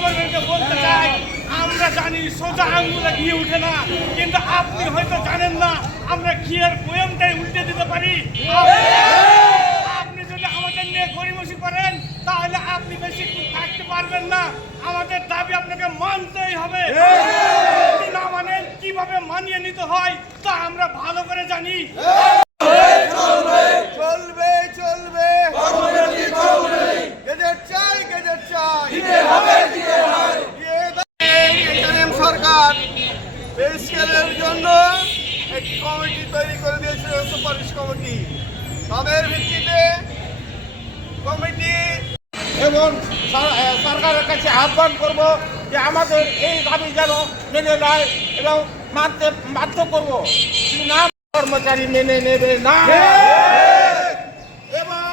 গভর্নমেন্টকে বলতে চাই, আমরা জানি সোজা আঙ্গুলে ঘি উঠে না, কিন্তু আপনি হয়তো জানেন না, আমরা ঘিয়ের বয়ামটাই উল্টে দিতে পারি? আপনি যদি আমাদের নিয়ে গরিমসি করেন, তাহলে আপনি বেশি থাকতে পারবেন না। আমাদের দাবি আপনাকে মানতেই হবে। না মানেন, কীভাবে মানিয়ে নিতে হয়, তা আমরা ভালো করে জানি। কমিটি তাদের ভিত্তিতে কমিটি এবং সরকারের কাছে আহ্বান করব যে আমাদের এই দাবি যেন মেনে নেয় এবং মানতে বাধ্য করব। না, কর্মচারী মেনে নেবে না। এবং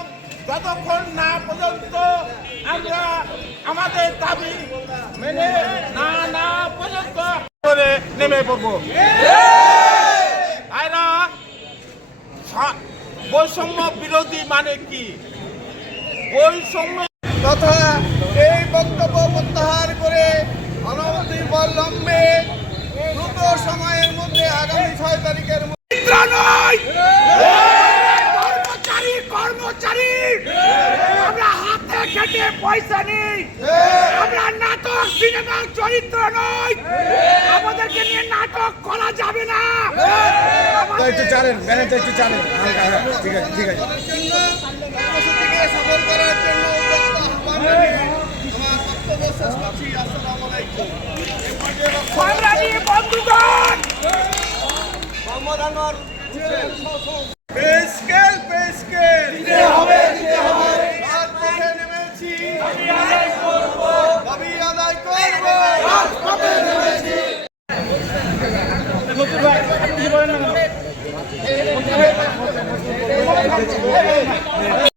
যতক্ষণ না পর্যন্ত আমরা আমাদের দাবি মেনে না না পর্যন্ত নেমে পড়ব। বৈষম্য বিরোধী মানে কি? বৈষম্য তথা এই বক্তব্য প্রত্যাহার করে অনবধি বলম্বে দ্রুত সময়ের মধ্যে আগামী ছয় তারিখের মধ্যে কর্মচারী কর্মচারী! আমরা হাতে খেটে পয়সা নেই। আমরা নাটক সিনেমা চরিত্র নই। আমাদেরকে নিয়ে একটু চালেন ম্যানেজার একটু চালেন হালকা হালকা। ঠিক আছে ঠিক আছে। কর্মসূচিকে সফল করার জন্য উদ্যোক্তা আহ্বান জানিয়ে আমার বক্তব্য শেষ করছি আসসালামু আলাইকুম এ পর্যায়ে বক্তব্য সংগ্রামী বন্ধুগণ! Mohammad Anwar Hossain pay scale pay scale দিতে হবে দিতে হবে। রাজপথে নেমেছি। দাবি আদায় করব। রাজপথে নেমেছি।